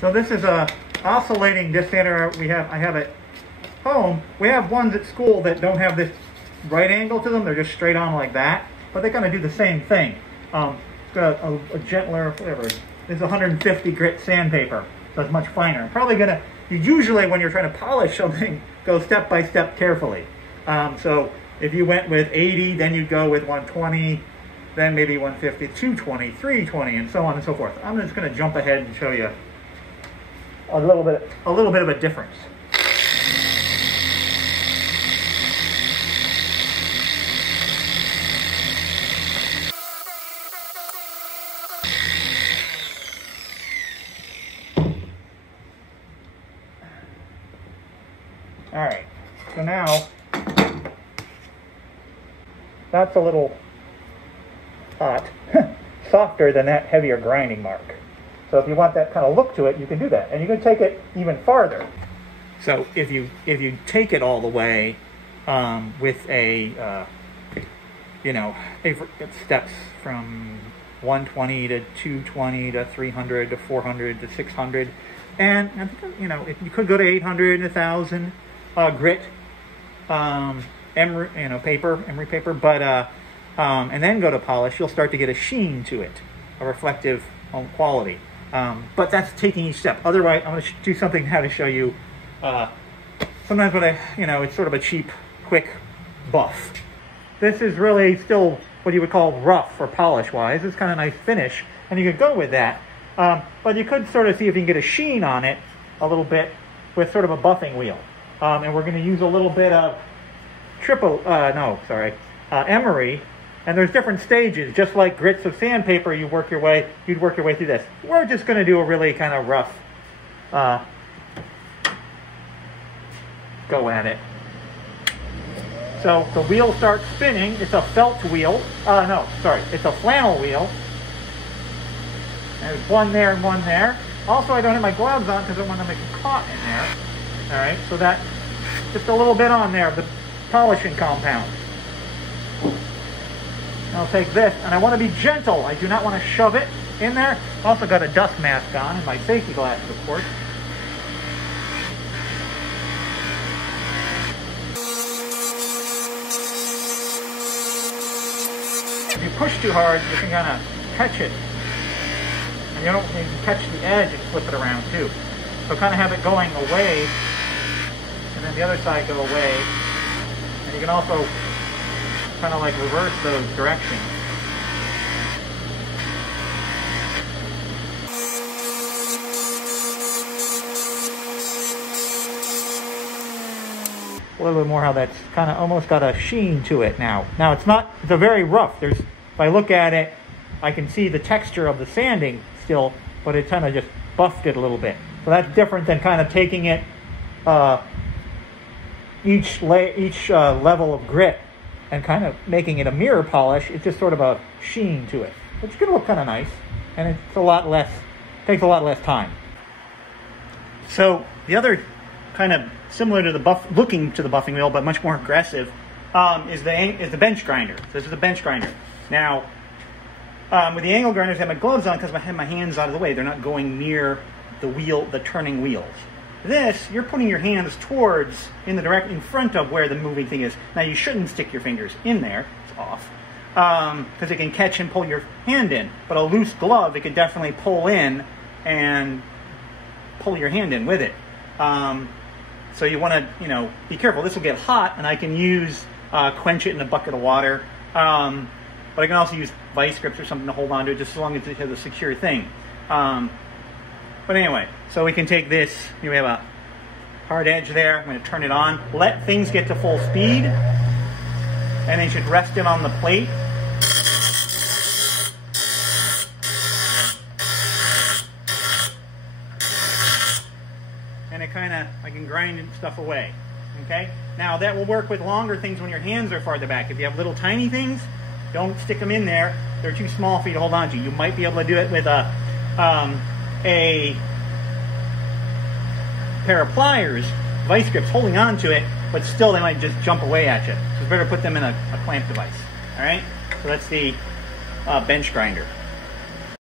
So this is a oscillating disc sander I have at home. We have ones at school that don't have this right angle to them. They're just straight on like that, but they kind of do the same thing. It's got a gentler, whatever. This is 150 grit sandpaper, so it's much finer. I'm probably gonna, usually when you're trying to polish something, go step by step carefully. So if you went with 80, then you'd go with 120, then maybe 150, 220, 320, and so on and so forth. I'm just gonna jump ahead and show you a little bit of a difference. All right, so now that's a little hot, softer than that heavier grinding mark. So if you want that kind of look to it, you can do that. And you can take it even farther. So if you take it all the way with a, it steps from 120 to 220 to 300 to 400 to 600. And, you could go to 800 and 1,000 grit emery paper, but and then go to polish, you'll start to get a sheen to it, a reflective quality. But that's taking each step. Otherwise, I'm going to do something now to show you. Sometimes when it's sort of a cheap, quick buff. This is really still what you would call rough or polish-wise. It's kind of nice finish, and you could go with that. But you could sort of see if you can get a sheen on it a little bit with sort of a buffing wheel. And we're going to use a little bit of emery. And there's different stages, just like grits of sandpaper. You'd work your way through this. We're just going to do a really kind of rough go at it. So the wheel starts spinning. It's a felt wheel. It's a flannel wheel. There's one there and one there. Also, I don't have my gloves on because I don't want to make a caught in there. All right, so that just a little bit on there of the polishing compound. I'll take this, and I want to be gentle. I do not want to shove it in there. Also got a dust mask on and my safety glasses, of course. If you push too hard, you can kind of catch it. And you can catch the edge and flip it around too. So kind of have it going away, and then the other side go away. And you can also kind of like reverse those directions. A little bit more how that's kind of almost got a sheen to it now. Now it's a very rough. If I look at it, I can see the texture of the sanding still, but it kind of just buffed it a little bit. So that's different than kind of taking it each level of grit and kind of making it a mirror polish. It's just sort of a sheen to it. It's going to look kind of nice, and it's takes a lot less time. So the other kind of similar to the looking to the buffing wheel, but much more aggressive, is the bench grinder. So this is a bench grinder. Now, with the angle grinders, I have my gloves on because I have my hands out of the way. They're not going near the wheel, the turning wheels. This, you're putting your hands towards in front of where the moving thing is. Now you shouldn't stick your fingers in there. It's off. Because it can catch and pull your hand in. But a loose glove, it can definitely pull in and pull your hand in with it. So you want to, be careful. This will get hot, and I can quench it in a bucket of water. But I can also use vice grips or something to hold on to it, just as long as it has a secure thing. But anyway, so we can take this, we have a hard edge there. I'm going to turn it on. Let things get to full speed. And then you should rest it on the plate. And I can grind stuff away. Okay? Now that will work with longer things when your hands are farther back. If you have little tiny things, don't stick them in there. They're too small for you to hold on to. You might be able to do it with a pair of pliers, vice grips holding on to it, but still they might just jump away at you. So it's better put them in a clamp device. All right? So that's the bench grinder.